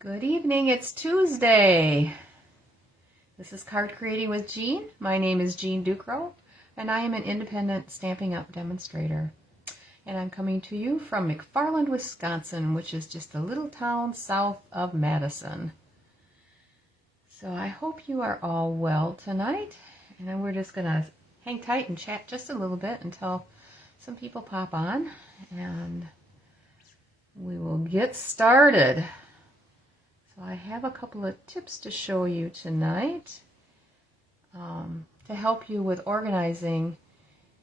Good evening, it's Tuesday. This is Card Creating with Jean. My name is Jean Ducro, and I am an independent Stampin' Up! Demonstrator. And I'm coming to you from McFarland, Wisconsin, which is just a little town south of Madison. So I hope you are all well tonight, and then we're just going to hang tight and chat just a little bit until some people pop on, and we will get started. So I have a couple of tips to show you tonight to help you with organizing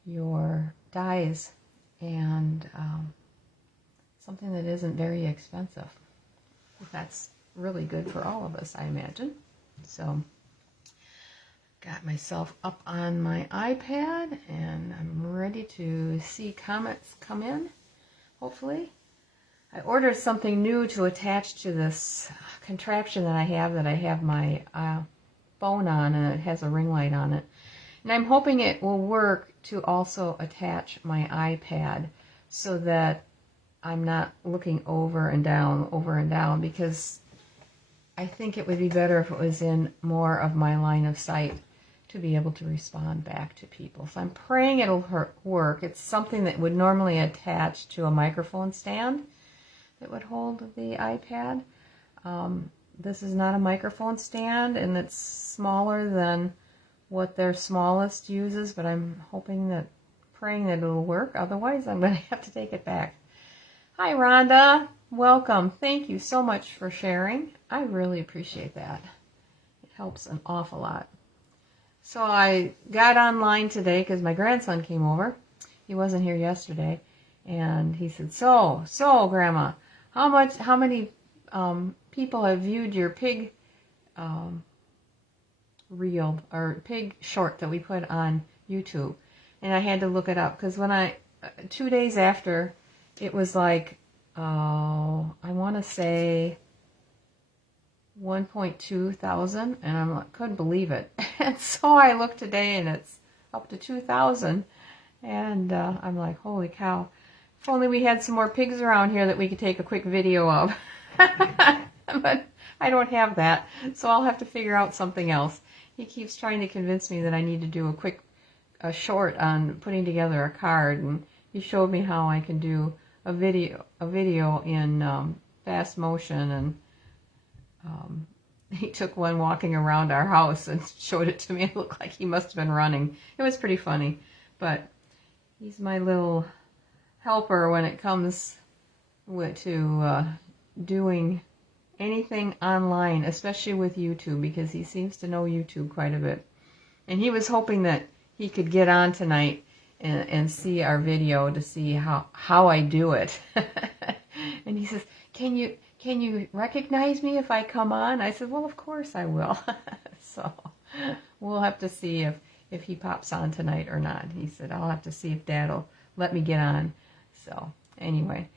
your dies and something that isn't very expensive. That's really good for all of us, I imagine. So got myself up on my iPad and I'm ready to see comments come in, hopefully. I ordered something new to attach to this contraption that I have my phone on, and it has a ring light on it. And I'm hoping it will work to also attach my iPad so that I'm not looking over and down, because I think it would be better if it was in more of my line of sight to be able to respond back to people. So I'm praying it'll work. It's something that would normally attach to a microphone stand that would hold the iPad. This is not a microphone stand, and it's smaller than what their smallest uses, but I'm praying that it'll work. Otherwise, I'm going to have to take it back. Hi, Rhonda. Welcome. Thank you so much for sharing. I really appreciate that. It helps an awful lot. So I got online today because my grandson came over. He wasn't here yesterday. And he said, so, Grandma, how many people have viewed your pig reel or pig short that we put on YouTube? And I had to look it up because when 2 days after, it was like, I want to say 1.2 thousand, and I couldn't believe it. And so I looked today, and it's up to 2,000, and I'm like, holy cow. If only we had some more pigs around here that we could take a quick video of. But I don't have that, so I'll have to figure out something else. He keeps trying to convince me that I need to do a short on putting together a card, and he showed me how I can do a video in fast motion, and he took one walking around our house and showed it to me. It looked like he must have been running. It was pretty funny, but he's my little helper when it comes to doing anything online, especially with YouTube, because he seems to know YouTube quite a bit. And he was hoping that he could get on tonight and see our video to see how I do it. And he says, can you recognize me if I come on? I said, well, of course I will. So we'll have to see if he pops on tonight or not. He said, I'll have to see if Dad will let me get on. So anyway,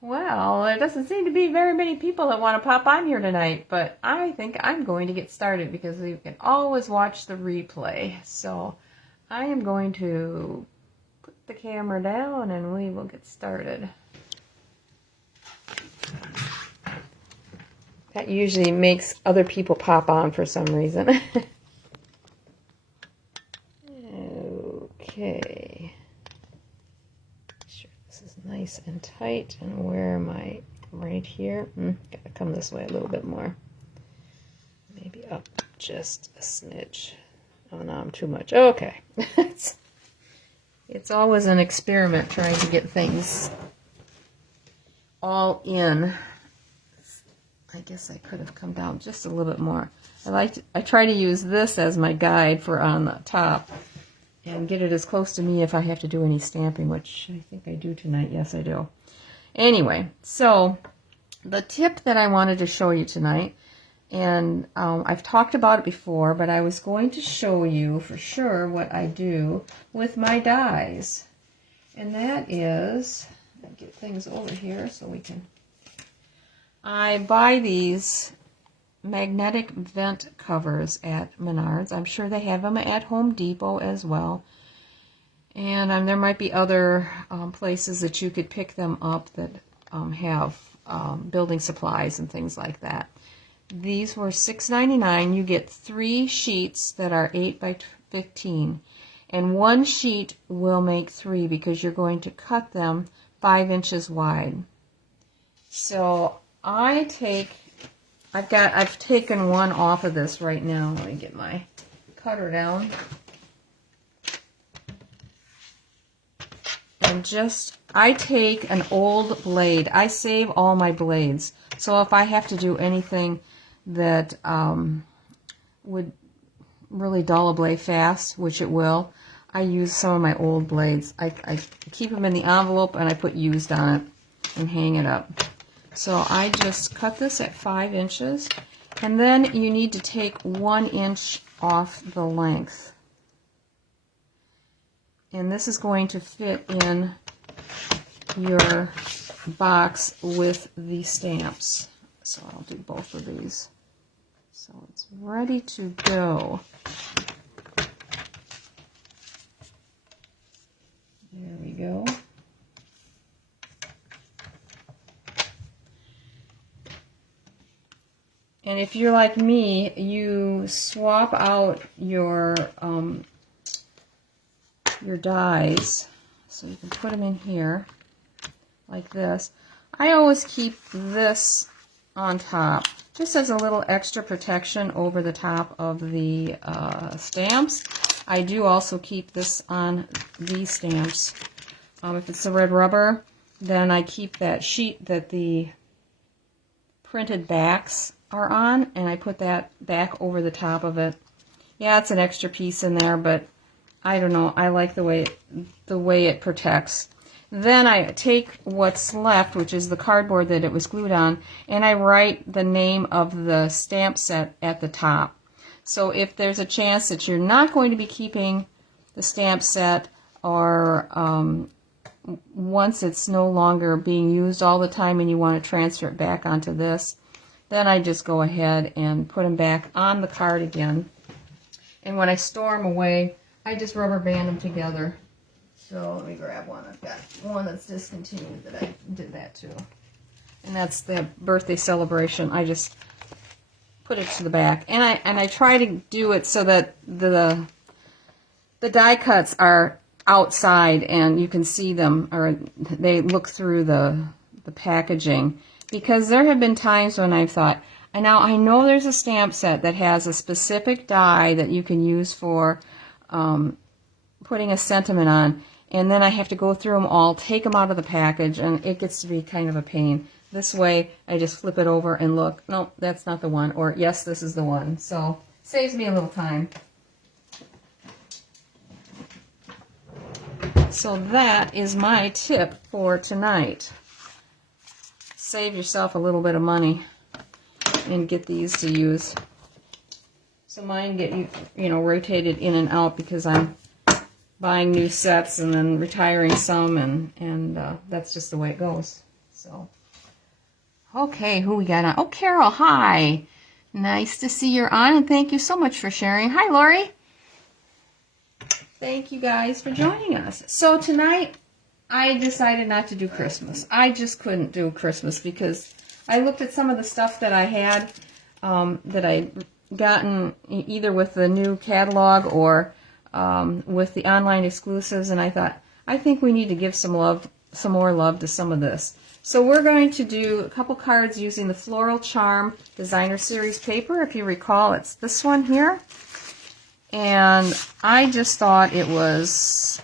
well, there doesn't seem to be very many people that want to pop on here tonight, but I think I'm going to get started because we can always watch the replay. So I am going to put the camera down and we will get started. That usually makes other people pop on for some reason. Okay. Nice and tight, and where am I? Right here. Gotta come this way a little bit more. Maybe up just a smidge. Oh no, I'm too much. Okay. It's always an experiment trying to get things all in. I guess I could have come down just a little bit more. I try to use this as my guide for on the top, and get it as close to me if I have to do any stamping, which I think I do tonight. Yes, I do. Anyway, so the tip that I wanted to show you tonight, and I've talked about it before, but I was going to show you for sure what I do with my dies. And that is, I'll get things over here so we can, I buy these magnetic vent covers at Menards. I'm sure they have them at Home Depot as well. And there might be other places that you could pick them up that have building supplies and things like that. These were $6.99. You get 3 sheets that are 8 by 15. And 1 sheet will make 3 because you're going to cut them 5 inches wide. So I've taken one off of this right now. Let me get my cutter down. And I take an old blade. I save all my blades. So if I have to do anything that would really dull a blade fast, which it will, I use some of my old blades. I keep them in the envelope and I put used on it and hang it up. So I just cut this at 5 inches, and then you need to take 1 inch off the length. And this is going to fit in your box with the stamps. So I'll do both of these. So it's ready to go. There we go. And if you're like me, you swap out your dies, so you can put them in here like this. I always keep this on top, just as a little extra protection over the top of the stamps. I do also keep this on these stamps. If it's the red rubber, then I keep that sheet that the printed backs are on, and I put that back over the top of it. Yeah, it's an extra piece in there, but I don't know. I like the way it protects. Then I take what's left, which is the cardboard that it was glued on, and I write the name of the stamp set at the top. So if there's a chance that you're not going to be keeping the stamp set, or once it's no longer being used all the time and you want to transfer it back onto this, then I just go ahead and put them back on the card again. And when I store them away, I just rubber band them together. So let me grab one. I've got one that's discontinued that I did that too. And that's the birthday celebration. I just put it to the back. And I try to do it so that the die cuts are outside and you can see them, or they look through the packaging. Because there have been times when I've thought, now I know there's a stamp set that has a specific die that you can use for putting a sentiment on, and then I have to go through them all, take them out of the package, and it gets to be kind of a pain. This way, I just flip it over and look, no, that's not the one, or yes, this is the one. So, saves me a little time. So that is my tip for tonight. Save yourself a little bit of money and get these to use. So mine get rotated in and out because I'm buying new sets and then retiring some, and that's just the way it goes. So, okay, who we got on? Oh, Carol, hi. Nice to see you're on, and thank you so much for sharing. Hi, Lori. Thank you guys for joining us. So tonight, I decided not to do Christmas. I just couldn't do Christmas because I looked at some of the stuff that I had that I'd gotten either with the new catalog or with the online exclusives, and I thought, I think we need to give some more love to some of this. So we're going to do a couple cards using the Floral Charm Designer Series paper. If you recall, it's this one here. And I just thought it was...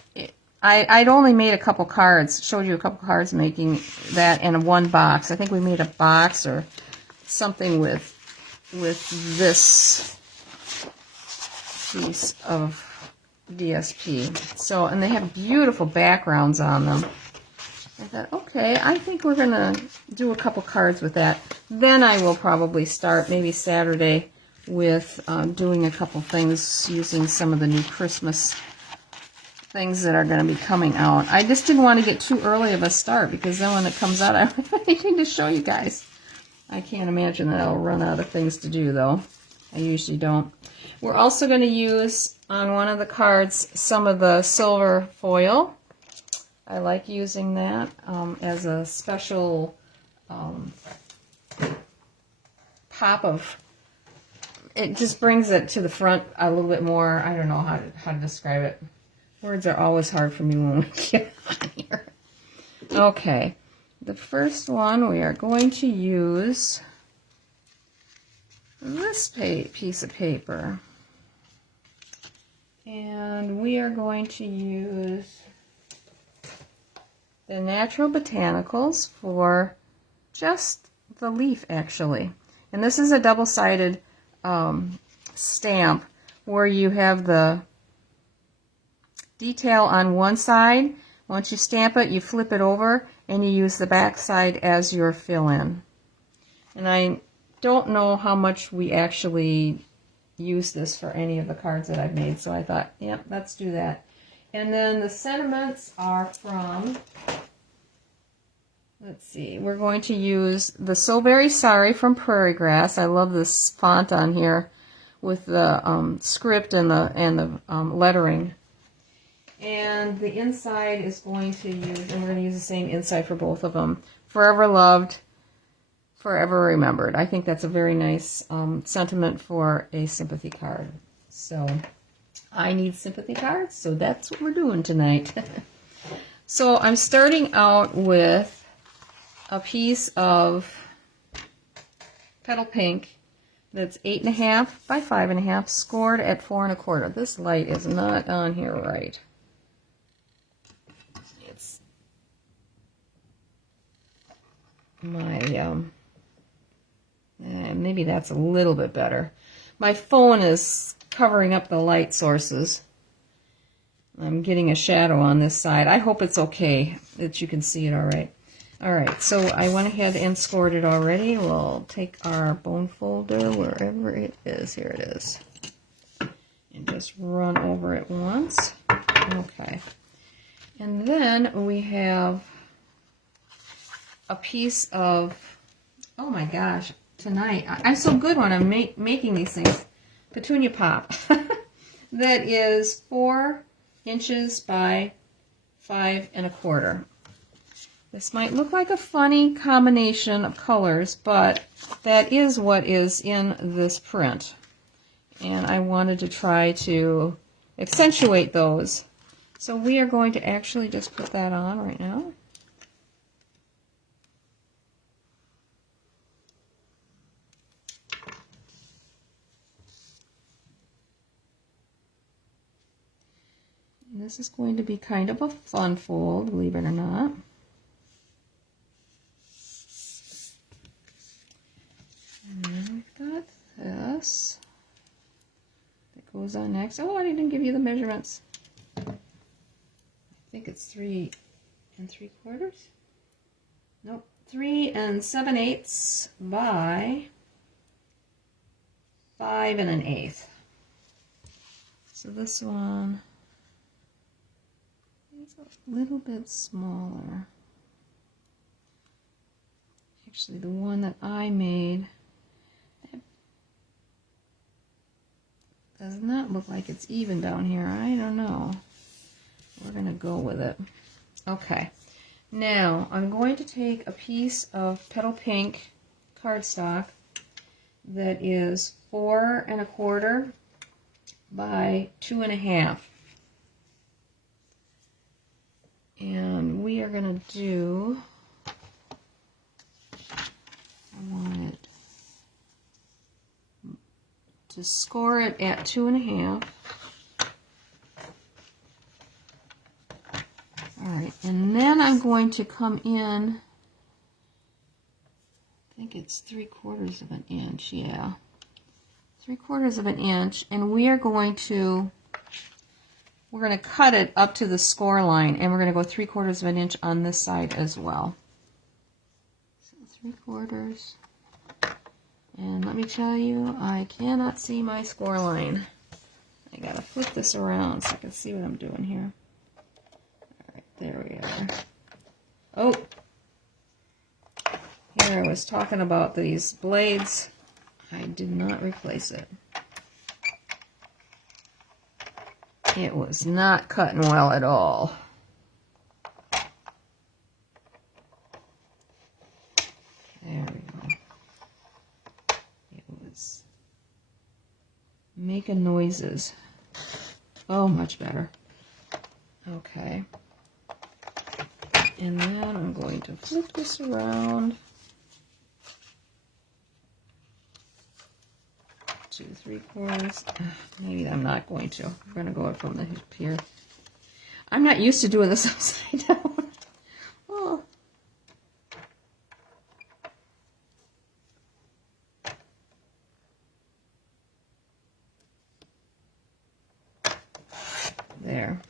I'd only made a couple cards, showed you a couple cards making that in one box. I think we made a box or something with this piece of DSP. So, and they have beautiful backgrounds on them. I thought, okay, I think we're going to do a couple cards with that. Then I will probably start maybe Saturday with doing a couple things using some of the new Christmas things that are going to be coming out. I just didn't want to get too early of a start because then when it comes out, I have anything to show you guys. I can't imagine that I'll run out of things to do, though. I usually don't. We're also going to use, on one of the cards, some of the silver foil. I like using that as a special pop of, it just brings it to the front a little bit more. I don't know how to describe it. Words are always hard for me when we get on here. Okay, the first one we are going to use this piece of paper. And we are going to use the Natural Botanicals for just the leaf, actually. And this is a double-sided stamp where you have the detail on one side. Once you stamp it, you flip it over and you use the back side as your fill-in. And I don't know how much we actually use this for any of the cards that I've made, so I thought, yep, let's do that. And then the sentiments are from, let's see, we're going to use the So Very Sorry from Prairie Grass. I love this font on here with the script and the lettering. And the inside is going to use, and we're going to use the same inside for both of them, Forever Loved, Forever Remembered. I think that's a very nice sentiment for a sympathy card. So I need sympathy cards, so that's what we're doing tonight. So I'm starting out with a piece of Petal Pink that's 8.5 by 5.5, scored at 4 1/4. This light is not on here right. It's my maybe that's a little bit better. My phone is covering up the light sources. I'm getting a shadow on this side. I hope it's okay that you can see it all right. All right, so I went ahead and scored it already. We'll take our bone folder wherever it is. Here it is. And just run over it once. Okay. And then we have a piece of, oh my gosh, tonight, I'm so good when I'm making these things. Petunia Pop. That is 4 inches by 5 1/4. This might look like a funny combination of colors, but that is what is in this print. And I wanted to try to accentuate those. So we are going to actually just put that on right now. And this is going to be kind of a fun fold, believe it or not. And then we've got this that goes on next. Oh, I didn't give you the measurements. I think it's 3 3/4. Nope, 3 7/8 by 5 1/8. So this one is a little bit smaller. Actually, the one that I made does not look like it's even down here. I don't know. We're going to go with it. Okay. Now, I'm going to take a piece of Petal Pink cardstock that is 4 1/4 by 2 1/2. And we are going to do, I want it to score it at 2 1/2. All right, and then I'm going to come in, I think it's 3/4 of an inch, yeah. 3/4 of an inch, and we're going to cut it up to the score line, and we're going to go 3/4 of an inch on this side as well. So 3/4. And let me tell you, I cannot see my score line. I gotta flip this around so I can see what I'm doing here. All right, there we are. Oh, here I was talking about these blades. I did not replace it. It was not cutting well at all. making noises. Oh, much better. Okay. And then I'm going to flip this around. 2 3/4. Maybe I'm not going to. I'm going to go from the hip here. I'm not used to doing this upside down. Oh. There.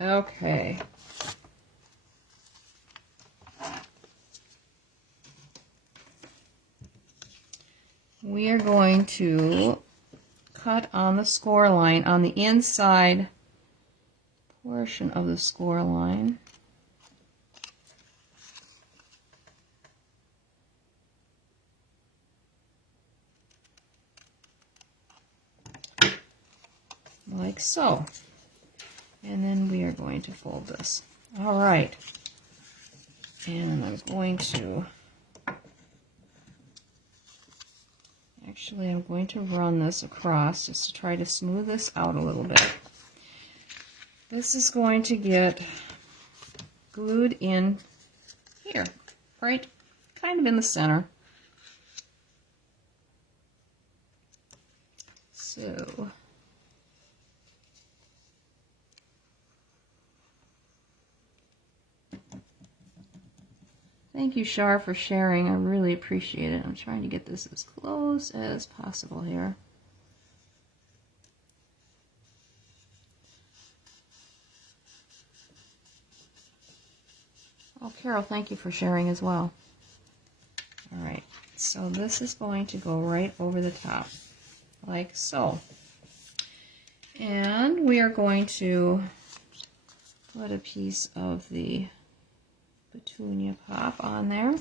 Okay. We are going to cut on the score line, on the inside portion of the score line. Like so. And then we are going to fold this. All right. And I'm going to, actually I'm going to run this across just to try to smooth this out a little bit. This is going to get glued in here, right kind of in the center. So thank you, Shar, for sharing. I really appreciate it. I'm trying to get this as close as possible here. Oh, Carol, thank you for sharing as well. All right, so this is going to go right over the top, like so. And we are going to put a piece of the petunia pop on there.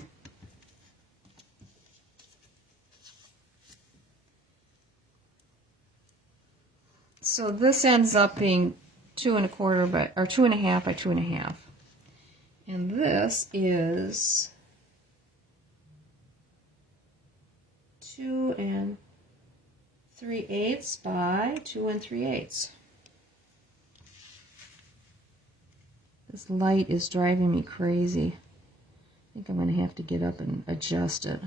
So this ends up being 2 1/4 by, or 2 1/2 by 2 1/2. And this is 2 3/8 by 2 3/8. This light is driving me crazy. I think I'm going to have to get up and adjust it.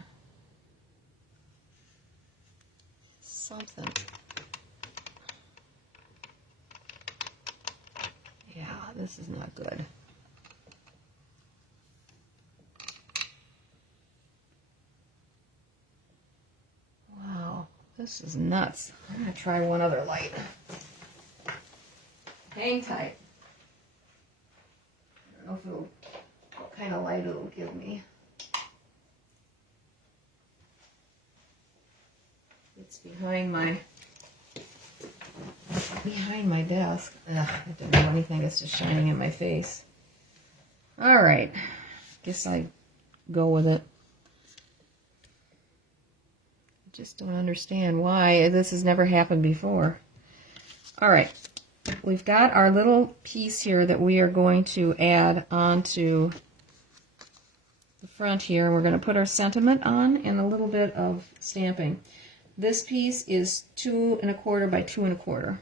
Something. Yeah, this is not good. Wow, this is nuts. I'm going to try one other light. Hang tight. I don't know if it'll, what kind of light it'll give me. It's behind my desk. Ugh, I don't know anything. It's just shining in my face. All right, guess I go with it. I just don't understand why this has never happened before. All right. We've got our little piece here that we are going to add onto the front here. We're going to put our sentiment on and a little bit of stamping. This piece is 2 1/4 by 2 1/4.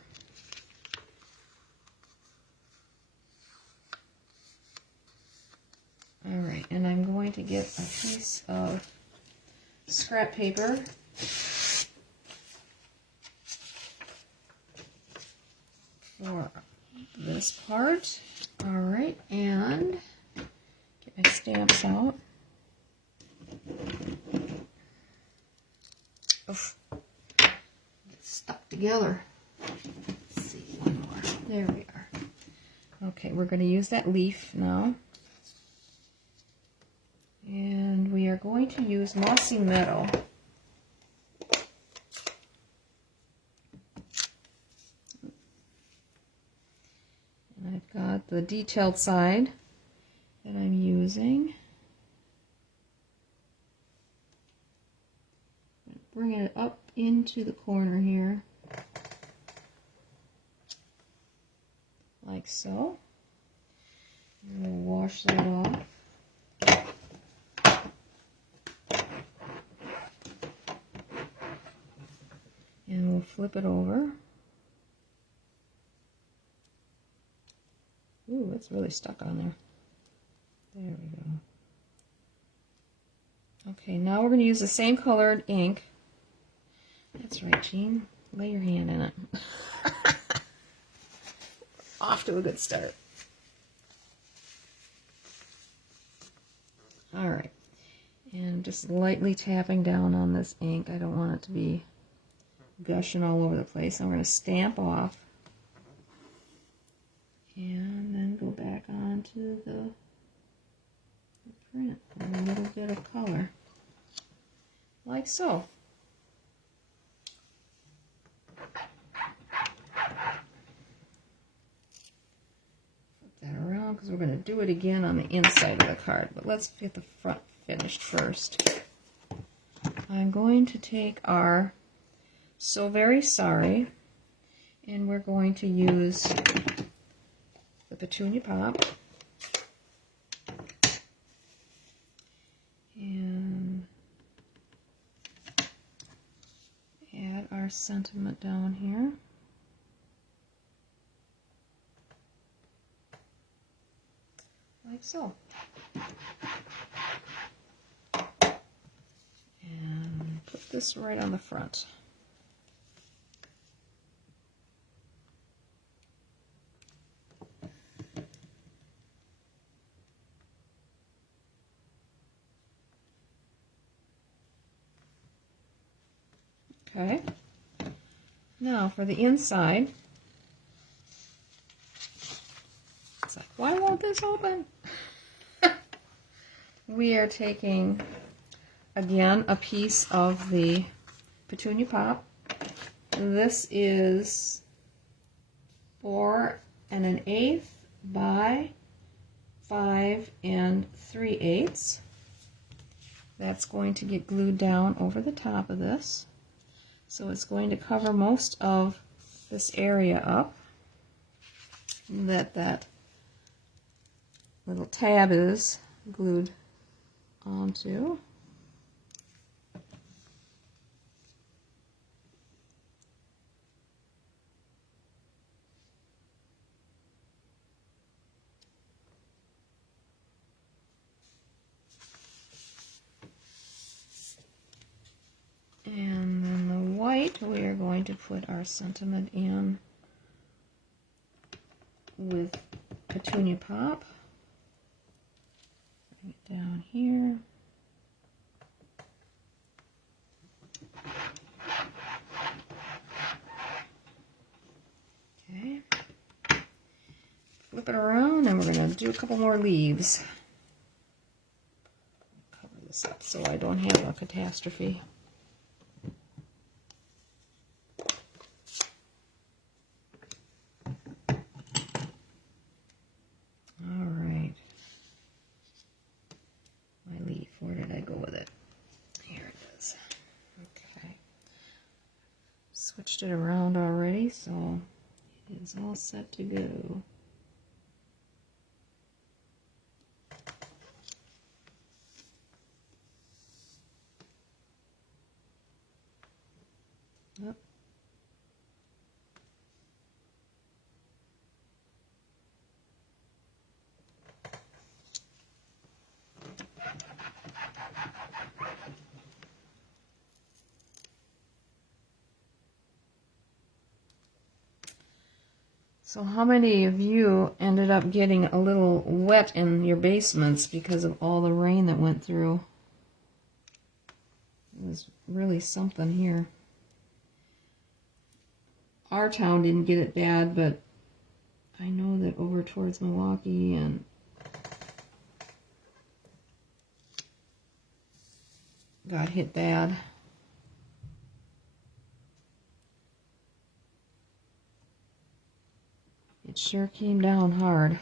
All right, and I'm going to get a piece of scrap paper. For this part. All right, and get my stamps out. Oof. It's stuck together. Let's see, one more. There we are. Okay, we're going to use that leaf now. And we are going to use Mossy Meadow. I've got the detailed side that I'm using. Bring it up into the corner here, like so. And we'll wash that off. And we'll flip it over. it's really stuck on there. There we go. Okay, now we're going to use the same colored ink. That's right, Jean. Lay your hand in it. Off to a good start. All right. And just lightly tapping down on this ink. I don't want it to be gushing all over the place. I'm going to stamp off. And then go back onto the print with a little bit of color, like so. Flip that around because we're going to do it again on the inside of the card, but let's get the front finished first. I'm going to take our So Very Sorry, and we're going to use the Petunia Pop. And add our sentiment down here. Like so. And put this right on the front. Okay, now for the inside, it's like, why won't this open? We are taking, again, a piece of the Petunia Pop. This is 4 1/8 by 5 3/8. That's going to get glued down over the top of this. So it's going to cover most of this area up that little tab is glued onto. And then the white, we are going to put our sentiment in with Petunia Pop. Bring it down here. Okay. Flip it around, and we're going to do a couple more leaves. Cover this up so I don't have a catastrophe. Switched it around already, so it is all set to go. Yep. So how many of you ended up getting a little wet in your basements because of all the rain that went through? It was really something here. Our town didn't get it bad, but I know that over towards Milwaukee and got hit bad. It sure came down hard.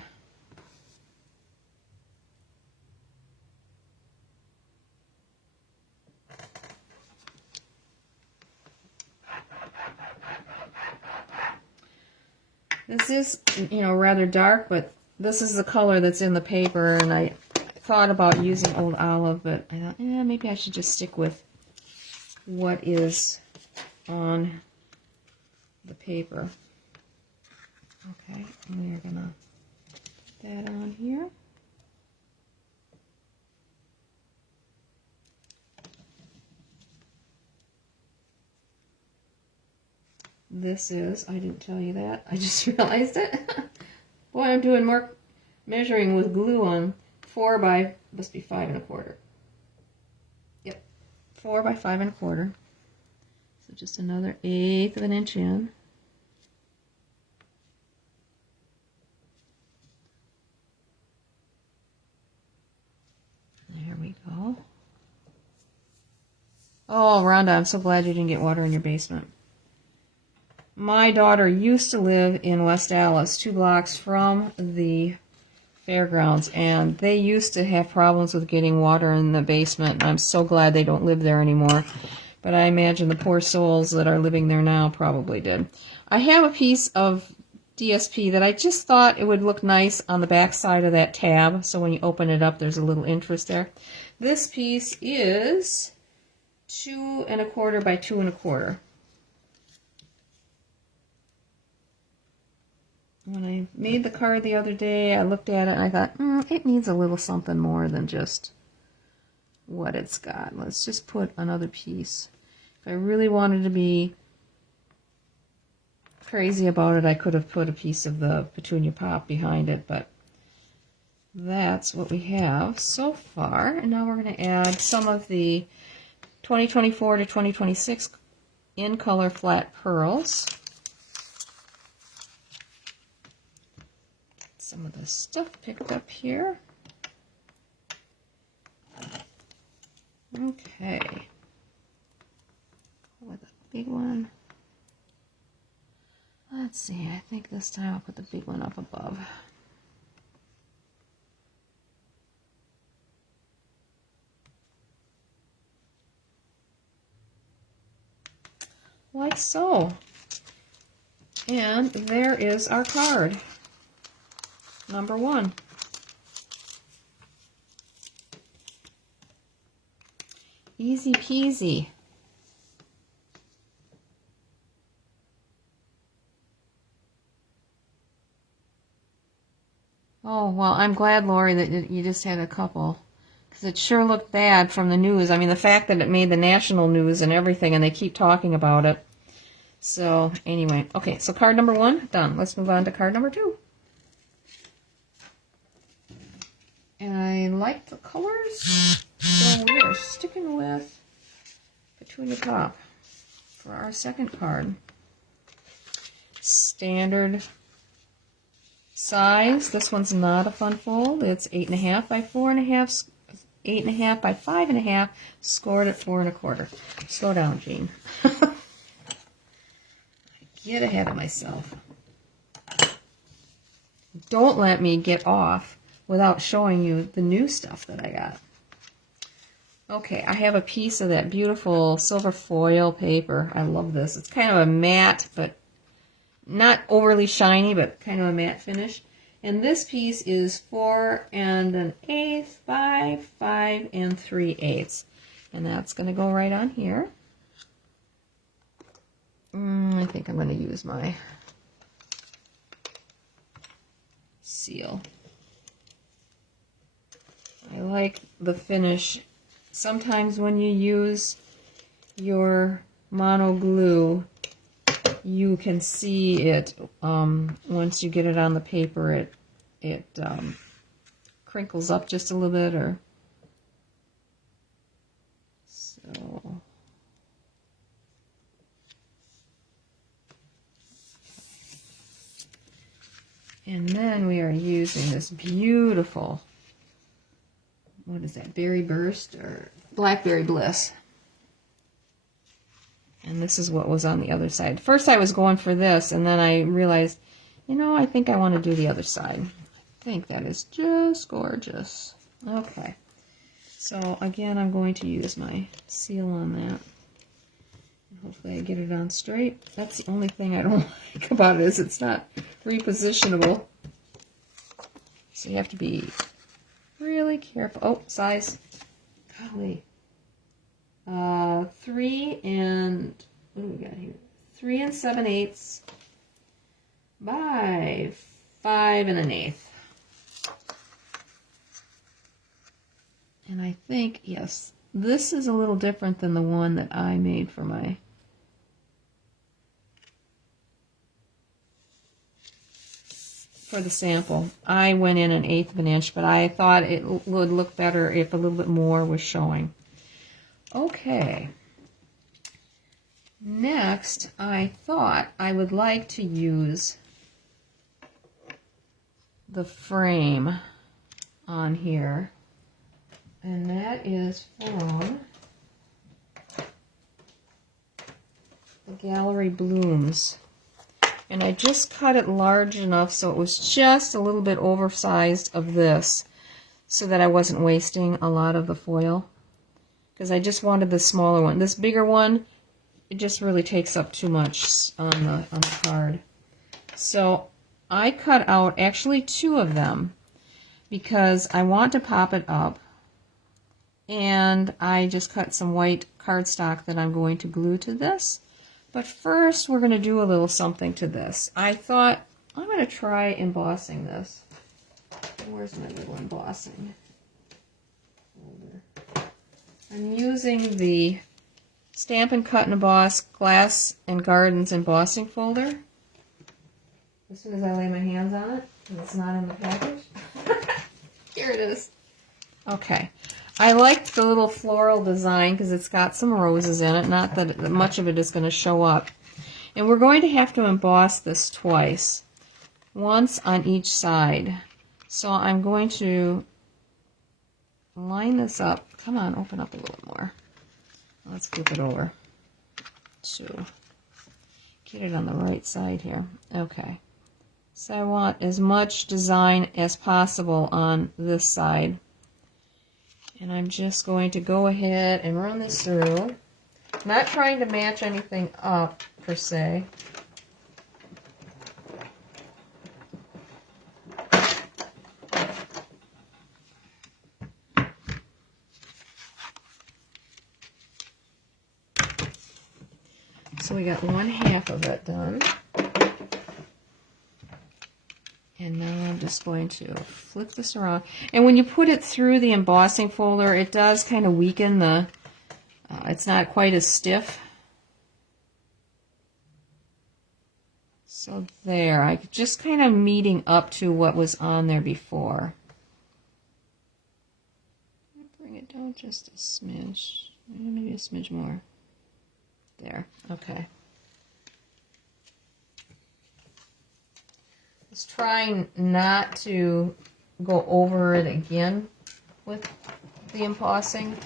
This is, rather dark, but this is the color that's in the paper, and I thought about using Old Olive, but I thought, maybe I should just stick with what is on the paper. Okay, and we're gonna that on here. This is, I didn't tell you that, I just realized it. Boy, I'm doing more measuring with glue on 4 by, must be 5 1/4. Yep, 4 by 5 1/4. So just another 1/8 of an inch in. There we go. Oh, Rhonda, I'm so glad you didn't get water in your basement. My daughter used to live in West Dallas, 2 blocks from the fairgrounds, and they used to have problems with getting water in the basement, and I'm so glad they don't live there anymore. But I imagine the poor souls that are living there now probably did. I have a piece of DSP that I just thought it would look nice on the back side of that tab, so when you open it up there's a little interest there. This piece is 2 1/4 by 2 1/4. When I made the card the other day, I looked at it and I thought, it needs a little something more than just what it's got. Let's just put another piece. If I really wanted to be crazy about it, I could have put a piece of the petunia pop behind it, but that's what we have so far. And now we're going to add some of the 2024 to 2026 in color flat pearls. Some of the stuff picked up here. Okay. With a big one. Let's see, I think this time I'll put the big one up above. Like so. And there is our card. Number 1. Easy peasy. Oh, well, I'm glad, Lori, that you just had a couple. Because it sure looked bad from the news. I mean, the fact that it made the national news and everything, and they keep talking about it. So, anyway. Okay, so card number 1, done. Let's move on to card number 2. And I like the colors, so we are sticking with Petunia Pop for our second card. Standard size. This one's not a fun fold. It's 8 1/2 by 4 1/2, 8 1/2 by 5 1/2, scored at 4 1/4. Slow down, Jean. Get ahead of myself. Don't let me get off without showing you the new stuff that I got. Okay, I have a piece of that beautiful silver foil paper. I love this. It's kind of a matte, but not overly shiny, but kind of a matte finish. And this piece is 4 1/8 by 5 3/8. And that's going to go right on here. I think I'm going to use my seal. I like the finish. Sometimes when you use your mono glue, you can see it once you get it on the paper. It crinkles up just a little bit, or so. And then we are using this beautiful, what is that, Berry Burst or Blackberry Bliss. And this is what was on the other side. First I was going for this, and then I realized, I think I want to do the other side. I think that is just gorgeous. Okay. So again, I'm going to use my seal on that. Hopefully I get it on straight. That's the only thing I don't like about it, is it's not repositionable. So you have to be really careful. Oh, size. Golly. 3 and, what do we got here? 3 7/8 by 5 1/8. And I think, yes, this is a little different than the one that I made for the sample. I went in 1/8 of an inch, but I thought it would look better if a little bit more was showing. Okay. Next, I thought I would like to use the frame on here, and that is from the Gallery Blooms. And I just cut it large enough so it was just a little bit oversized of this, so that I wasn't wasting a lot of the foil, because I just wanted the smaller one. This bigger one, it just really takes up too much on the card. So I cut out actually 2 of them because I want to pop it up, and I just cut some white cardstock that I'm going to glue to this. But first we're going to do a little something to this. I thought I'm going to try embossing this. Where's my little embossing folder? I'm using the Stampin' Cut and Emboss Glass and Gardens embossing folder. As soon as I lay my hands on it, and it's not in the package. Here it is. Okay. I liked the little floral design because it's got some roses in it. Not that much of it is going to show up. And we're going to have to emboss this twice. Once on each side. So I'm going to line this up. Come on, open up a little more. Let's flip it over to get it on the right side here. Okay. So I want as much design as possible on this side. And I'm just going to go ahead and run this through. Not trying to match anything up, per se. So we got 1/2 of it done. And now I'm just going to flip this around. And when you put it through the embossing folder, it does kind of weaken the, it's not quite as stiff. So there, I just kind of meeting up to what was on there before. Bring it down just a smidge, maybe a smidge more. There, okay. Just trying not to go over it again with the embossing,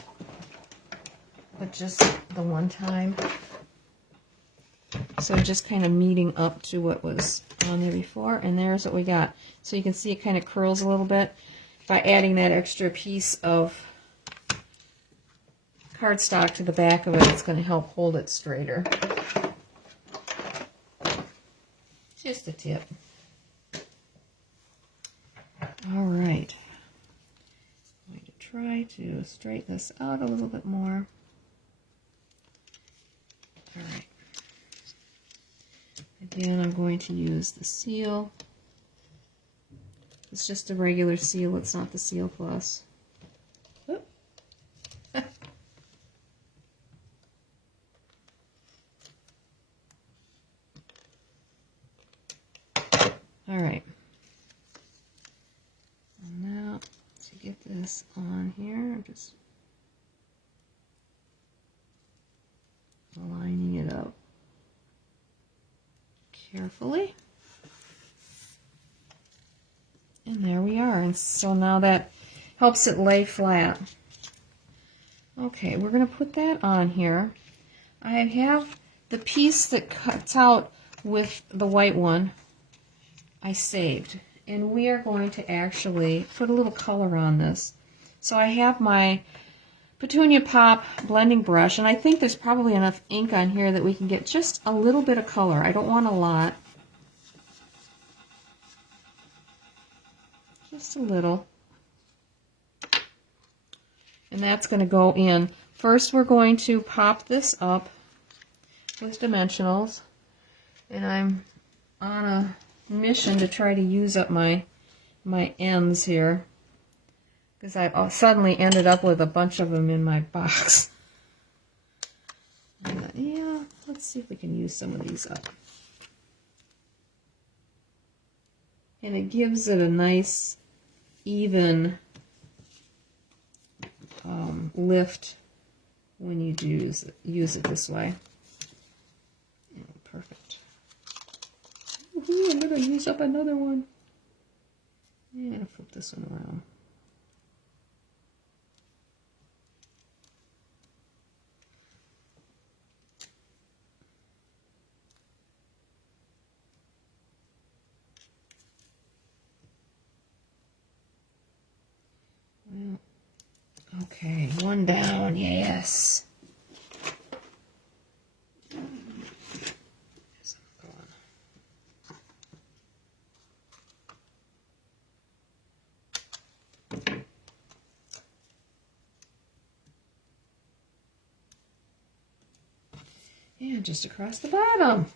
but just the one time. So just kind of meeting up to what was on there before, and there's what we got. So you can see it kind of curls a little bit. By adding that extra piece of cardstock to the back of it, it's going to help hold it straighter. Just a tip. All right. I'm going to try to straighten this out a little bit more. All right. Again, I'm going to use the seal. It's just a regular seal, it's not the Seal Plus. Oop. All right. And now, to get this on here, I'm just lining it up carefully. And there we are. And so now that helps it lay flat. Okay, we're going to put that on here. I have the piece that cuts out with the white one I saved. And we are going to actually put a little color on this. So I have my Petunia Pop blending brush, and I think there's probably enough ink on here that we can get just a little bit of color. I don't want a lot. Just a little. And that's going to go in. First we're going to pop this up with dimensionals. And I'm on a mission to try to use up my ends here. because I suddenly ended up with a bunch of them in my box. Yeah, let's see if we can use some of these up. And it gives it a nice, even lift when you do use it this way. Yeah, perfect. Ooh, I'm going to use up another one. I'm going to flip this one around. Well, okay, one down, yes. And just across the bottom.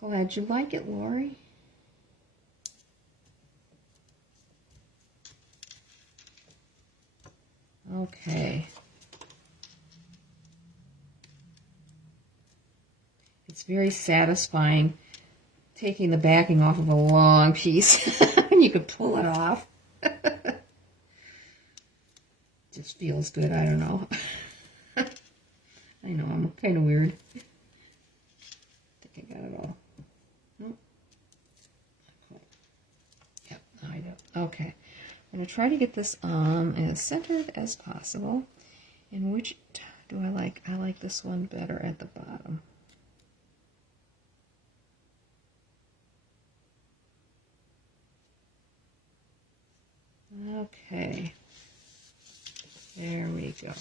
Glad you like it, Lori. Okay. It's very satisfying taking the backing off of a long piece and you can pull it off. Just feels good, I don't know. I know, I'm kind of weird. I think I got it all. Nope. Yep, I do. Okay. I'm going to try to get this as centered as possible. And which do I like? I like this one better at the bottom. Okay. There we go.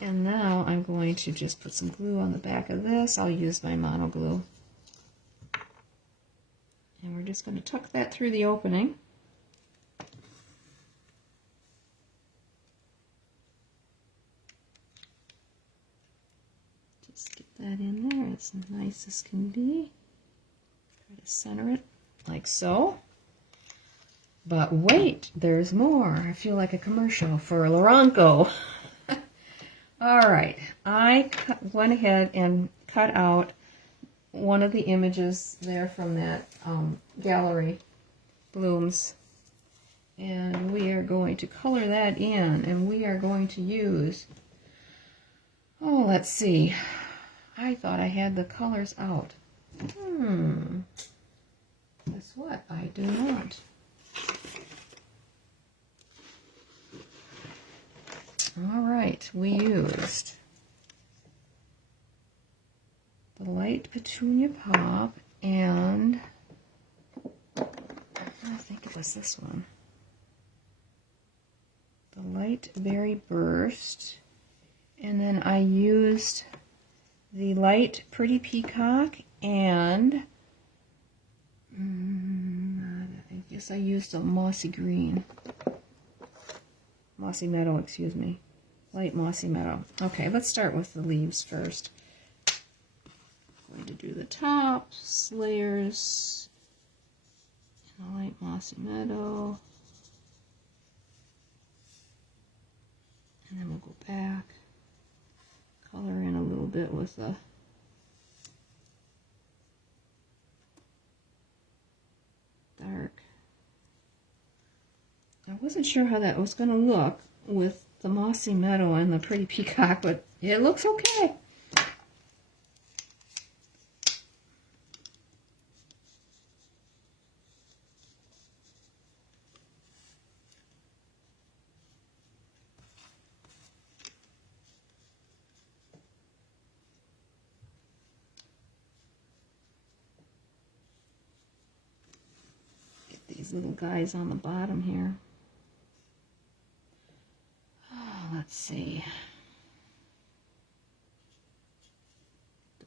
And now I'm going to just put some glue on the back of this. I'll use my mono glue. And we're just going to tuck that through the opening. Just get that in there as nice as can be. Try to center it like so. But wait, there's more. I feel like a commercial for Loranco. All right, I went ahead and cut out one of the images there from that gallery blooms. And we are going to color that in, and we are going to use, oh, let's see. I thought I had the colors out. Guess what? I do not. All right, we used the light petunia pop and I think it was this one. The light berry burst, and then I used the light pretty peacock and I guess I used a mossy green. Mossy meadow, excuse me. Light mossy meadow. Okay, let's start with the leaves first. I'm going to do the tops, layers, and a light mossy meadow. And then we'll go back, color in a little bit with the dark. I wasn't sure how that was going to look with the mossy meadow and the pretty peacock, but it looks okay. Get these little guys on the bottom here. Let's see.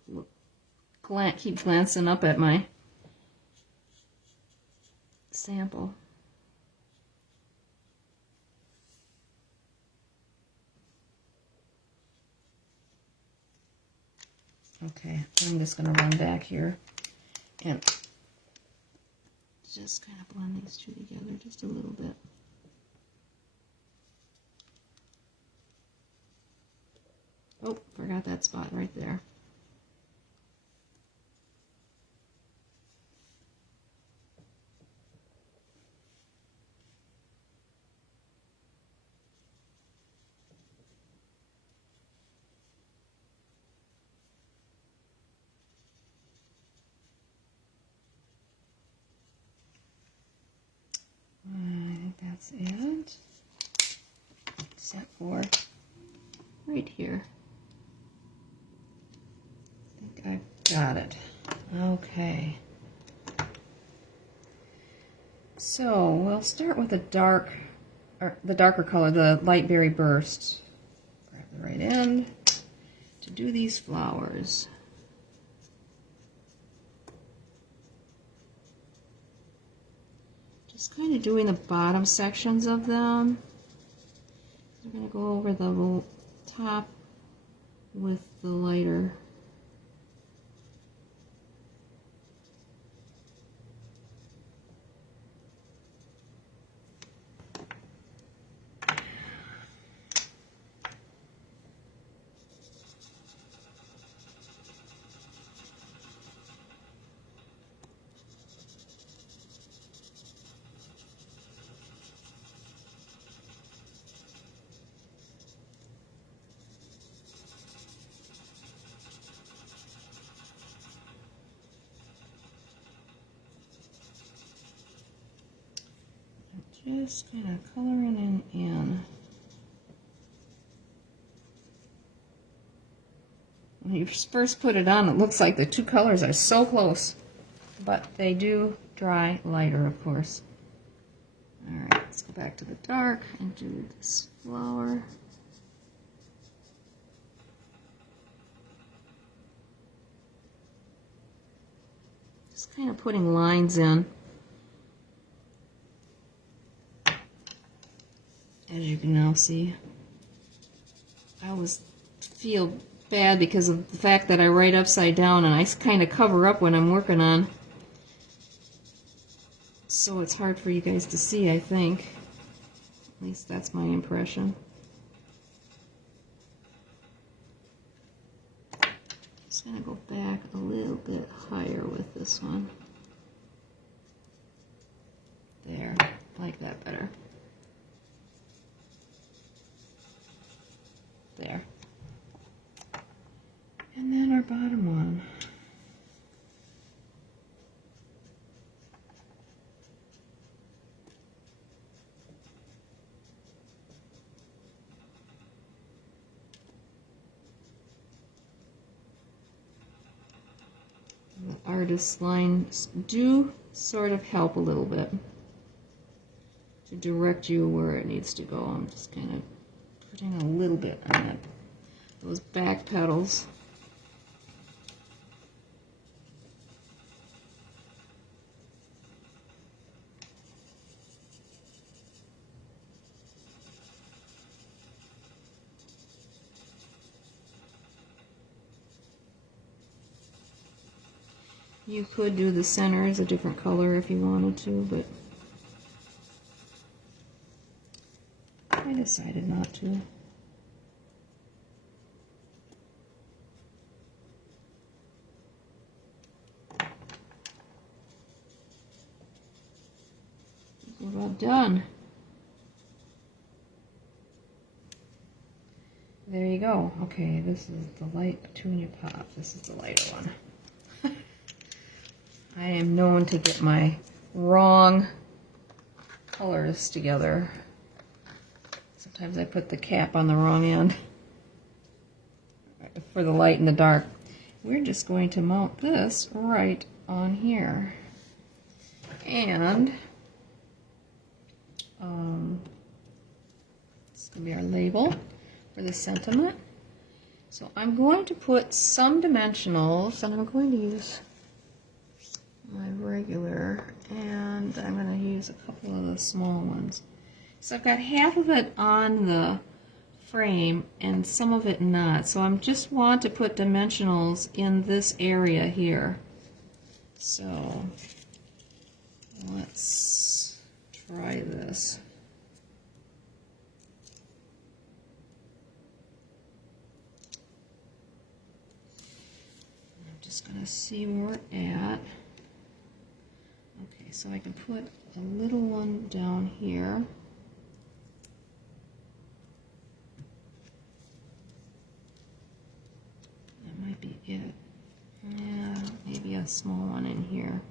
Look, keep glancing up at my sample. Okay, I'm just going to run back here and just kind of blend these two together just a little bit. Oh, forgot that spot right there. I think that's it. Except for right here. I think I've got it. Okay. So we'll start with the darker color, the light berry burst. Grab the right end to do these flowers. Just kind of doing the bottom sections of them. We're going to go over the top with the lighter. Just kind of coloring it in. When you first put it on, it looks like the two colors are so close, but they do dry lighter, of course. All right, let's go back to the dark and do this flower. Just kind of putting lines in. As you can now see, I always feel bad because of the fact that I write upside down and I kind of cover up when I'm working on. So it's hard for you guys to see, I think. At least that's my impression. Just gonna go back a little bit higher with this one. There, I like that better. There. And then our bottom one. The artist's lines do sort of help a little bit to direct you where it needs to go. I'm just kind of putting a little bit on that, those back petals. You could do the center as a different color if you wanted to, but I decided not to. We're about done. There you go. Okay, this is the light petunia pop. This is the lighter one. I am known to get my wrong colors together. Sometimes I put the cap on the wrong end for the light and the dark. We're just going to mount this right on here. And this is going to be our label for the sentiment. So I'm going to put some dimensionals, and I'm going to use my regular, and I'm going to use a couple of the small ones. So I've got half of it on the frame and some of it not. So I just want to put dimensionals in this area here. So let's try this. I'm just going to see where we're at. Okay, so I can put a little one down here. That might be it. Yeah, maybe a small one in here.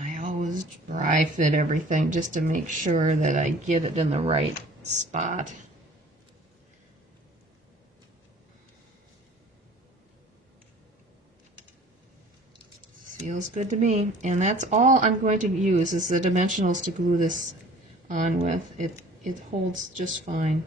I always dry fit everything just to make sure that I get it in the right spot. Feels good to me. And that's all I'm going to use is the dimensionals to glue this on with. It holds just fine.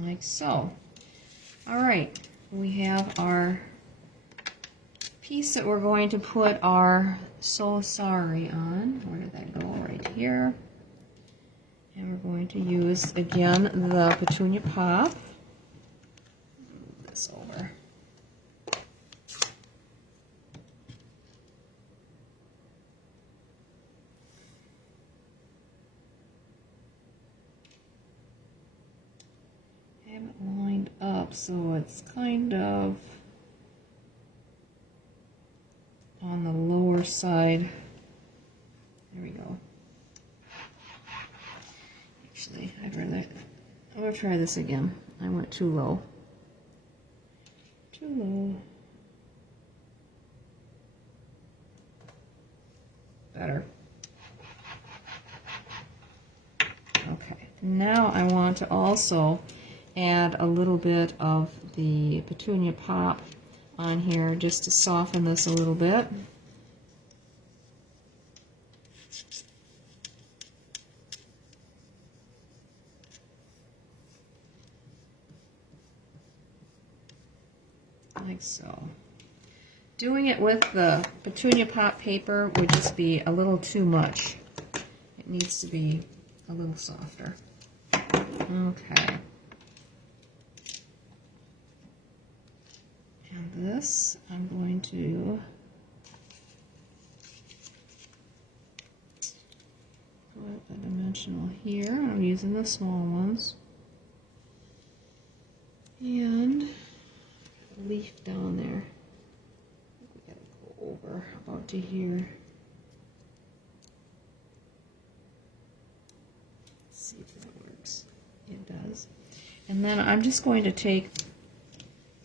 Like so. Alright, we have our piece that we're going to put our So Sorry on. Where did that go? Right here. And we're going to use, again, the Petunia Pop. Move this over. I have it lined up so it's kind of on the lower side. There we go. Actually, I'm gonna try this again. I went too low. Too low. Better. Okay, now I want to also add a little bit of the Petunia Pop on here just to soften this a little bit. Like so. Doing it with the Petunia Pop paper would just be a little too much. It needs to be a little softer. Okay. And this, I'm going to put a dimensional here. I'm using the small ones. And a leaf down there. We gotta go over about to here. Let's see if that works. It does. And then I'm just going to take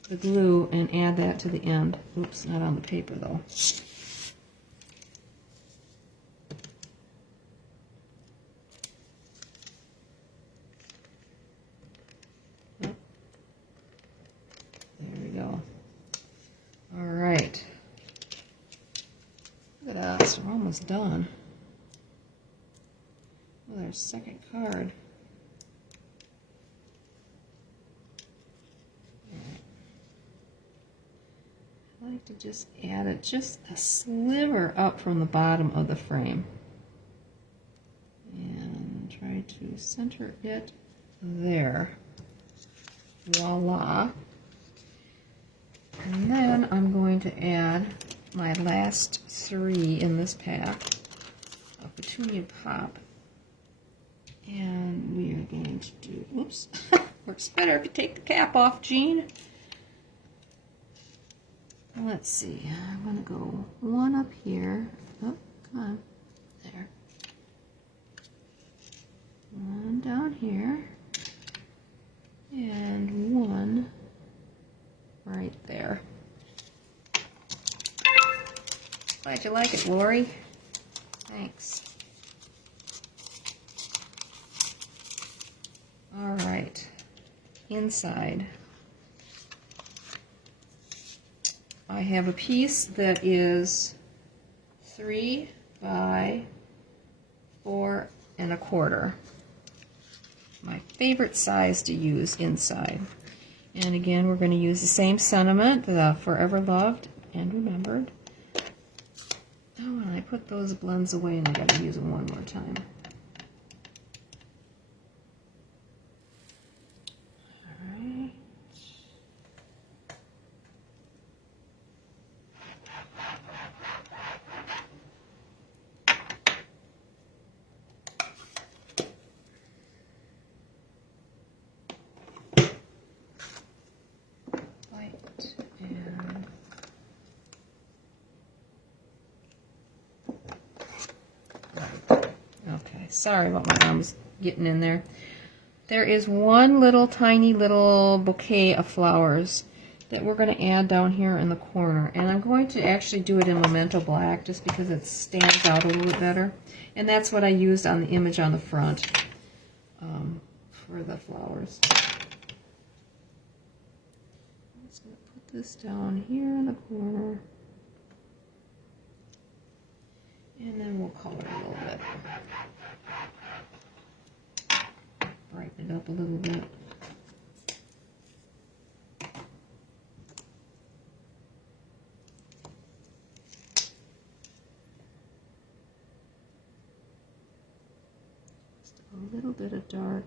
the glue and add that to the end. Oops, not on the paper though. There we go. All right. Look at us, we're almost done. Oh, there's a second card. I like to just add it just a sliver up from the bottom of the frame. And try to center it there. Voila. And then I'm going to add my last 3 in this pack of Petunia Pop. And we are going to do, oops, works better if you take the cap off, Jean. Let's see, I'm going to go one up here. Oh, come on. There. One down here. And one right there. Glad you like it, Lori. Thanks. All right. Inside, I have a piece that is 3 by 4 1/4. my favorite size to use inside. And again, we're going to use the same sentiment, the Forever Loved and Remembered. Oh, and I put those blends away and I got to use them one more time. Okay, sorry about my arms getting in there. There is one little tiny little bouquet of flowers that we're going to add down here in the corner. And I'm going to actually do it in Memento Black just because it stands out a little bit better. And that's what I used on the image on the front for the flowers. I'm just going to put this down here in the corner. And then we'll color it a little bit. Brighten it up a little bit. Just a little bit of dark.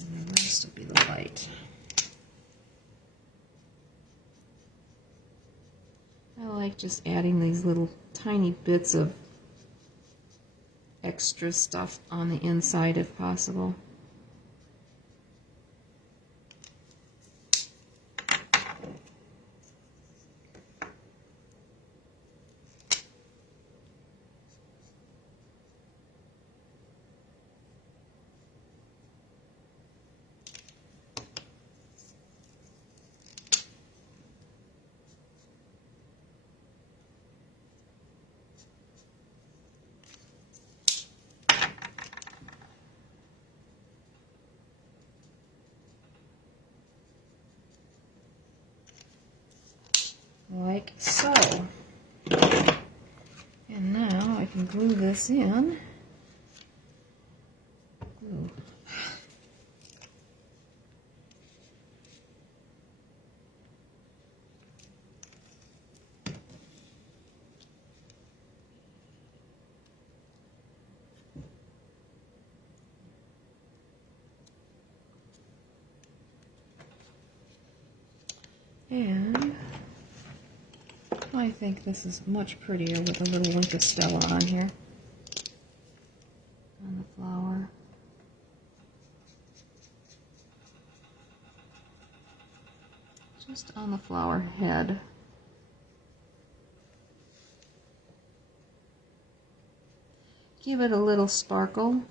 And the rest will be the light. I like just adding these little tiny bits of extra stuff on the inside if possible. Like so. And now I can glue this in. Glue. And I think this is much prettier with a little Winter Stella on here, on the flower. Just on the flower head. Give it a little sparkle.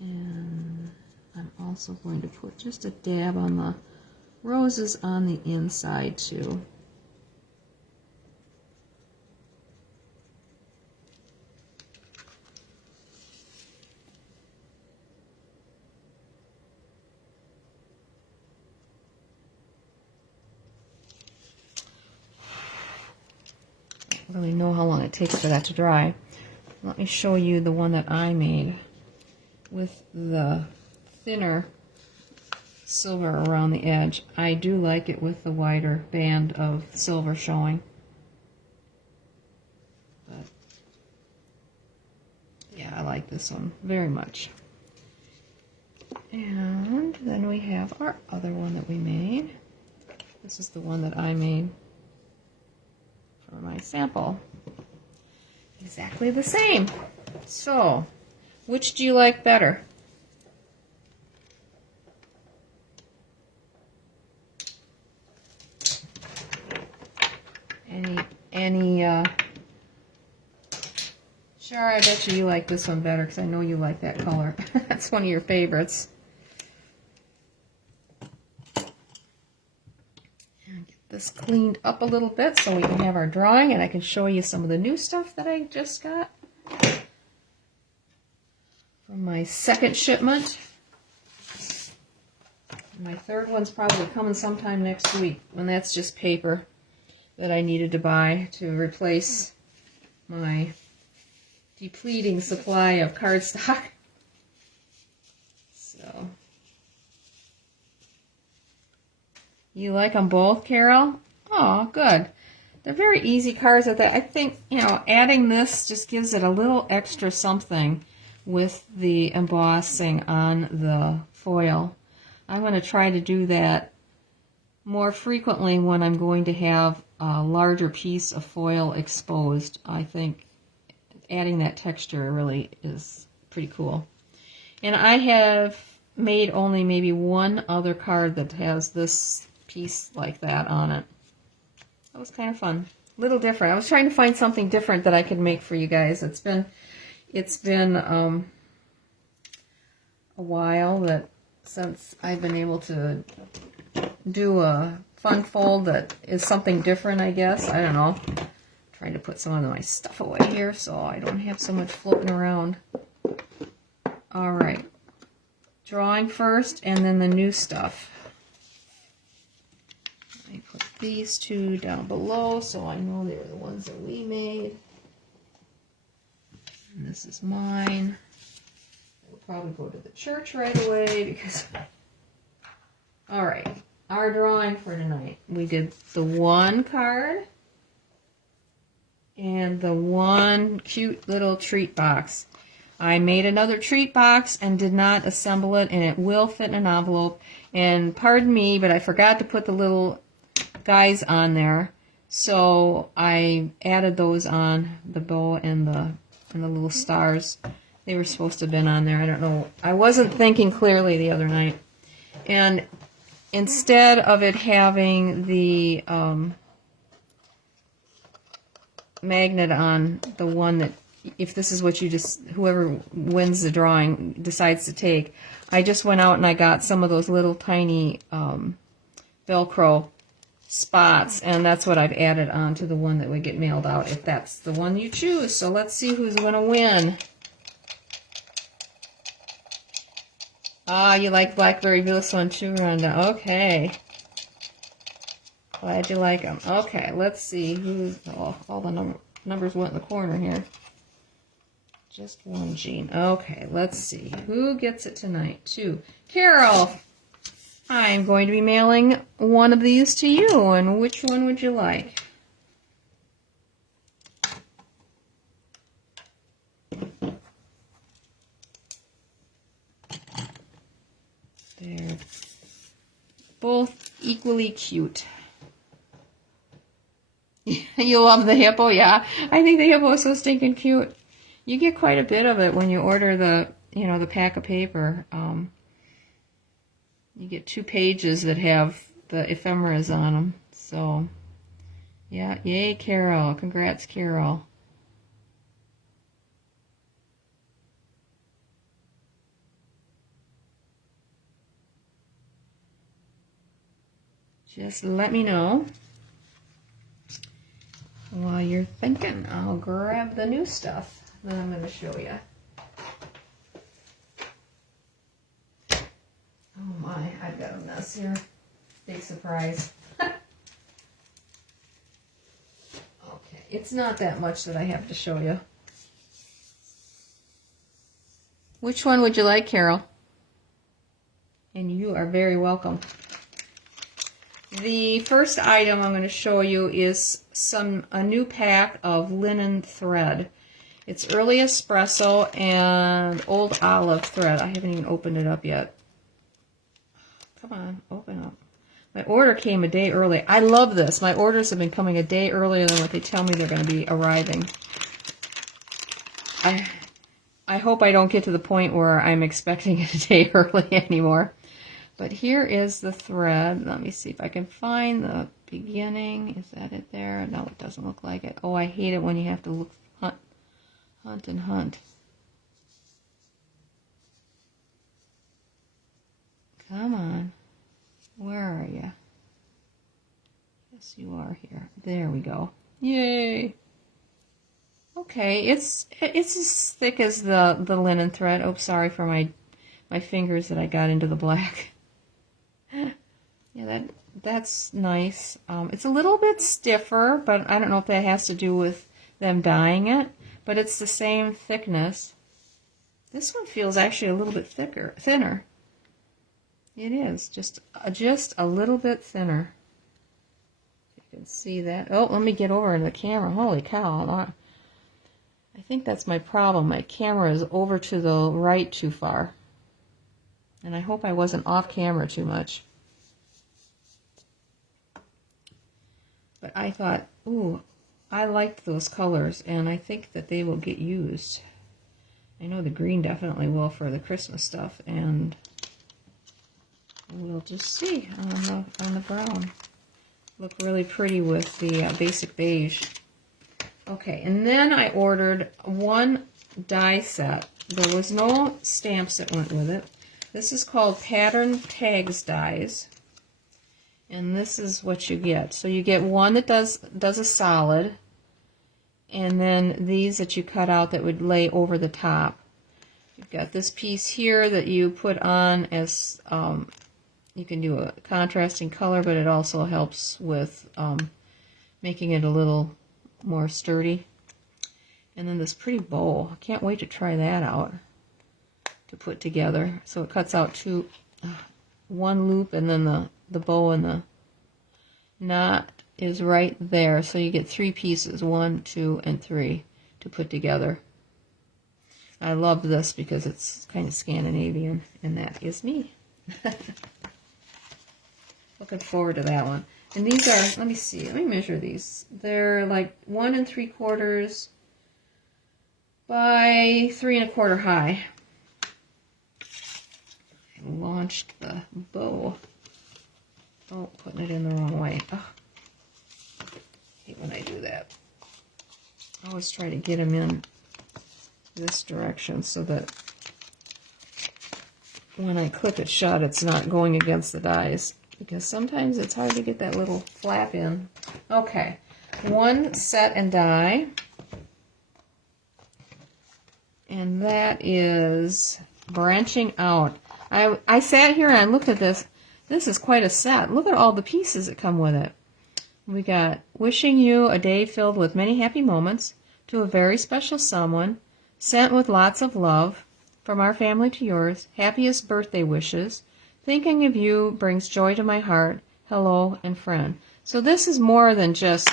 And I'm also going to put just a dab on the roses on the inside too. I don't really know how long it takes for that to dry. Let me show you the one that I made with the thinner silver around the edge. I do like it with the wider band of silver showing. But yeah, I like this one very much. And then we have our other one that we made. This is the one that I made for my sample. Exactly the same. So, which do you like better? Sure, I bet you like this one better because I know you like that color. That's one of your favorites. And get this cleaned up a little bit so we can have our drawing and I can show you some of the new stuff that I just got from my second shipment. My third one's probably coming sometime next week, and that's just paper that I needed to buy to replace my depleting supply of cardstock. So, you like them both, Carol? Oh, good. They're very easy cards. I think, you know, adding this just gives it a little extra something with the embossing on the foil. I'm going to try to do that more frequently when I'm going to have a larger piece of foil exposed. I think adding that texture really is pretty cool. And I have made only maybe one other card that has this piece like that on it. That was kind of fun. A little different. I was trying to find something different that I could make for you guys. It's been a while that since I've been able to do a fun fold that is something different, I guess. I don't know. I'm trying to put some of my stuff away here so I don't have so much floating around. All right. Drawing first and then the new stuff. I put these two down below so I know they were the ones that we made. And this is mine. I'll probably go to the church right away because... All right, our drawing for tonight. We did the one card and the one cute little treat box. I made another treat box and did not assemble it, and it will fit in an envelope. And pardon me, but I forgot to put the little guys on there, so I added those on, the bow and the little stars. They were supposed to have been on there. I don't know. I wasn't thinking clearly the other night. And instead of it having the magnet on the one that, if this is what you just, whoever wins the drawing decides to take, I just went out and I got some of those little tiny Velcro spots, and that's what I've added on to the one that would get mailed out if that's the one you choose. So let's see who's going to win. Ah, you like Blackberry this one too, Rhonda. Okay. Glad you like them. Okay, let's see who's... Oh, all the numbers went in the corner here. Just one, Jean. Okay, let's see. Who gets it tonight? 2. Carol! I'm going to be mailing one of these to you, and which one would you like? They're both equally cute. You love the hippo? Yeah, I think the hippo is so stinking cute. You get quite a bit of it when you order the, you know, the pack of paper. You get 2 pages that have the ephemeras on them. So, yeah, yay, Carol. Congrats, Carol. Just let me know. While you're thinking, I'll grab the new stuff that I'm going to show you. Oh my, I've got a mess here. Big surprise. Okay, it's not that much that I have to show you. Which one would you like, Carol? And you are very welcome. The first item I'm going to show you is a new pack of linen thread. It's early espresso and old olive thread. I haven't even opened it up yet. Come on, open up. My order came a day early. I love this. My orders have been coming a day earlier than what they tell me they're going to be arriving. I hope I don't get to the point where I'm expecting it a day early anymore. But here is the thread. Let me see if I can find the beginning. Is that it there? No, it doesn't look like it. Oh, I hate it when you have to look, hunt and hunt. Come on. Where are you? Yes, you are here. There we go. Yay! Okay, it's as thick as the linen thread. Oh, sorry for my fingers that I got into the black. Yeah, that's nice. It's a little bit stiffer, but I don't know if that has to do with them dyeing it. But it's the same thickness. This one feels actually a little bit thinner. It is just a little bit thinner. You can see that. Oh, let me get over in the camera. Holy cow! I think that's my problem. My camera is over to the right too far, and I hope I wasn't off camera too much. But I thought, ooh, I liked those colors, and I think that they will get used. I know the green definitely will for the Christmas stuff, and we'll just see on the brown. Look really pretty with the basic beige. Okay, and then I ordered one die set. There was no stamps that went with it. This is called Pattern Tags Dies. And this is what you get. So you get one that does a solid, and then these that you cut out that would lay over the top. You've got this piece here that you put on as, you can do a contrasting color, but it also helps with making it a little more sturdy. And then this pretty bow. I can't wait to try that out to put together. So it cuts out one loop, and then the bow and the knot is right there. So you get 3 pieces, 1, 2, and 3 to put together. I love this because it's kind of Scandinavian, and that is me. Looking forward to that one. And these are, let me see, let me measure these. They're like 1 3/4 by 3 1/4 high. I launched the bow. Oh, putting it in the wrong way. Oh, I hate when I do that. I always try to get them in this direction so that when I clip it shut, it's not going against the dies, because sometimes it's hard to get that little flap in. Okay, one set and die, and that is Branching Out. I sat here and I looked at this. This is quite a set. Look at all the pieces that come with it. We got Wishing You a Day Filled with Many Happy Moments to a Very Special Someone, sent with lots of love, from our family to yours, happiest birthday wishes, thinking of you brings joy to my heart, hello, and friend. So this is more than just,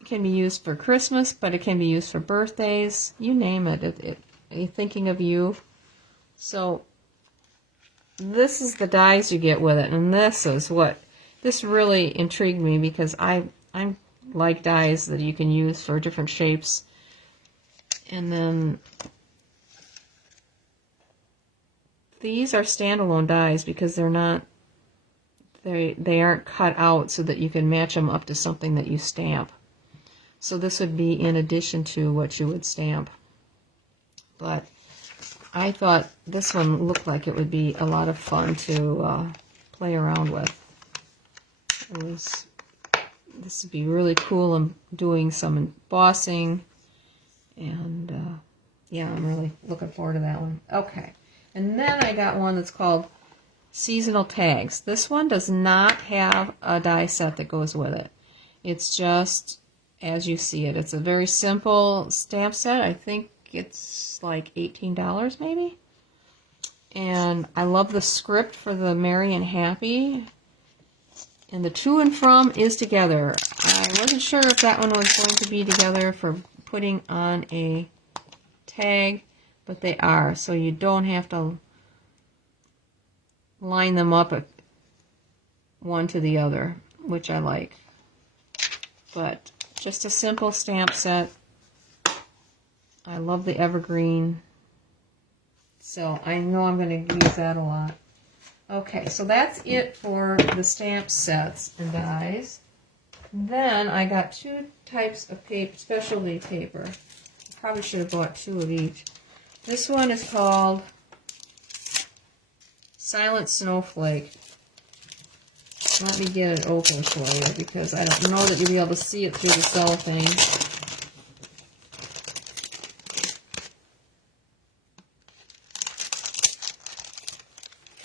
it can be used for Christmas, but it can be used for birthdays, you name it, thinking of you. So this is the dies you get with it, and this really intrigued me, because I like dies that you can use for different shapes. And then these are standalone dies because they're not, they aren't cut out so that you can match them up to something that you stamp. So this would be in addition to what you would stamp. But I thought this one looked like it would be a lot of fun to play around with. This would be really cool. I'm doing some embossing, and yeah, I'm really looking forward to that one. Okay, and then I got one that's called Seasonal Tags. This one does not have a die set that goes with it. It's just as you see it. It's a very simple stamp set. I think it's like $18 maybe. And I love the script for the Merry and Happy. And the to and from is together. I wasn't sure if that one was going to be together for putting on a tag, but they are. So you don't have to line them up one to the other, which I like. But just a simple stamp set. I love the evergreen, so I know I'm going to use that a lot. Okay, so that's it for the stamp sets and dies. Then I got 2 types of paper, specialty paper. I probably should have bought 2 of each. This one is called Silent Snowflake. Let me get it open for you, because I don't know that you'll be able to see it through the cellophane.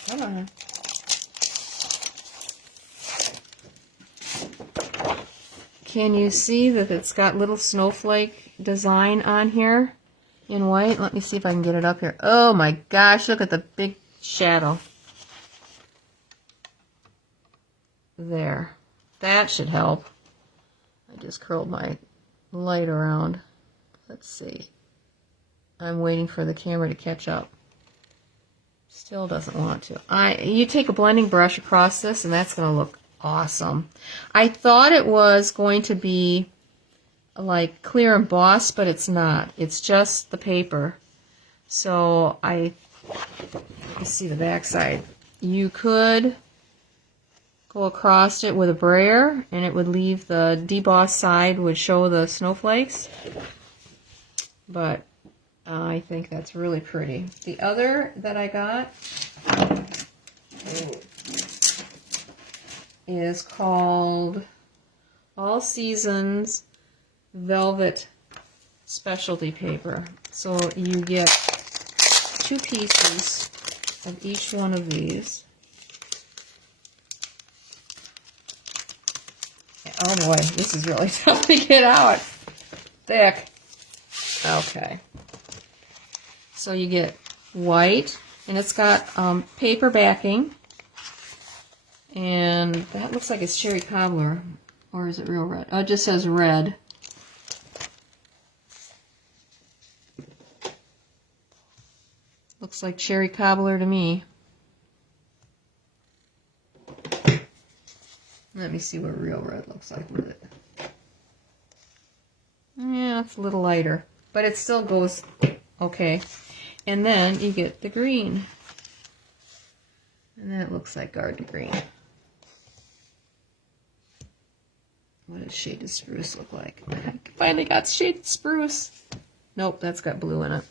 Come on. can you see that it's got little snowflake design on here in white? Let me see if I can get it up here. Oh my gosh, look at the big shadow. There. That should help. I just curled my light around. Let's see. I'm waiting for the camera to catch up. Still doesn't want to. You take a blending brush across this and that's going to look awesome. I thought it was going to be like clear embossed, but it's not. It's just the paper. So let's see the back side. You could go across it with a brayer and it would leave the debossed side, would show the snowflakes. But I think that's really pretty. The other that I got is called All Seasons Velvet Specialty Paper. So you get 2 pieces of each one of these. Oh boy, this is really tough to get out. Thick. Okay. So you get white, and it's got paper backing. And that looks like it's cherry cobbler. Or is it real red? Oh, it just says red. Looks like cherry cobbler to me. Let me see what real red looks like with it. Yeah, it's a little lighter, but it still goes okay. And then you get the green. And that looks like garden green. What does shaded spruce look like? I finally got shaded spruce. Nope, that's got blue in it.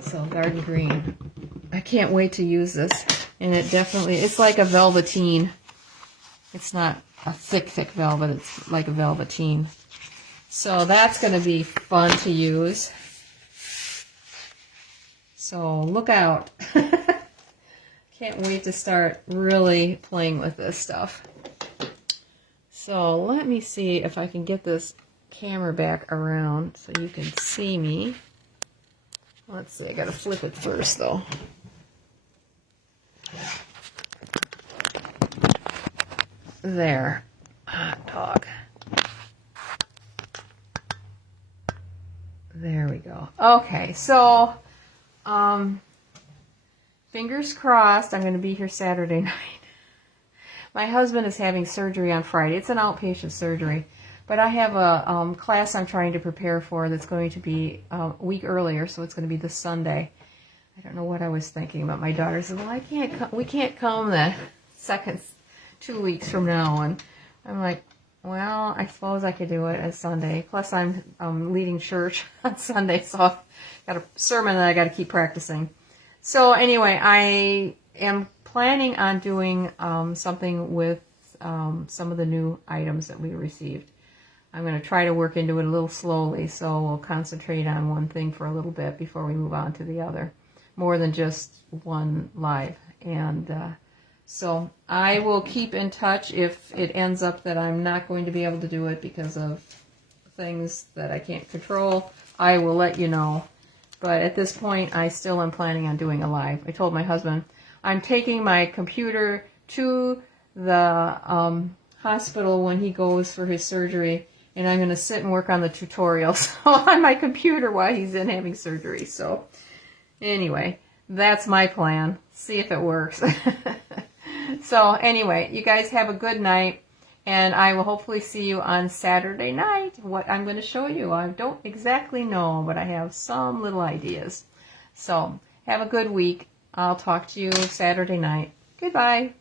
So garden green. I can't wait to use this. And it definitely, it's like a velveteen. It's not a thick velvet. It's like a velveteen. So that's going to be fun to use. So look out. Can't wait to start really playing with this stuff. So let me see if I can get this camera back around so you can see me. Let's see, I gotta flip it first though. There. Hot dog. There we go. Okay, so fingers crossed I'm going to be here Saturday night. My husband is having surgery on Friday. It's an outpatient surgery. But I have a class I'm trying to prepare for that's going to be a week earlier, so it's going to be this Sunday. I don't know what I was thinking, but my daughter said, well, we can't come the second 2 weeks from now. And I'm like, well, I suppose I could do it as Sunday. Plus, I'm leading church on Sunday, so I've got a sermon that I got to keep practicing. So anyway, I am planning on doing something with some of the new items that we received. I'm going to try to work into it a little slowly, so we'll concentrate on one thing for a little bit before we move on to the other, more than just one live. And so I will keep in touch if it ends up that I'm not going to be able to do it because of things that I can't control. I will let you know. But at this point, I still am planning on doing a live. I told my husband, I'm taking my computer to the hospital when he goes for his surgery, and I'm going to sit and work on the tutorials on my computer while he's in having surgery. So anyway, that's my plan. See if it works. So anyway, you guys have a good night, and I will hopefully see you on Saturday night. What I'm going to show you, I don't exactly know, but I have some little ideas. So have a good week. I'll talk to you Saturday night. Goodbye.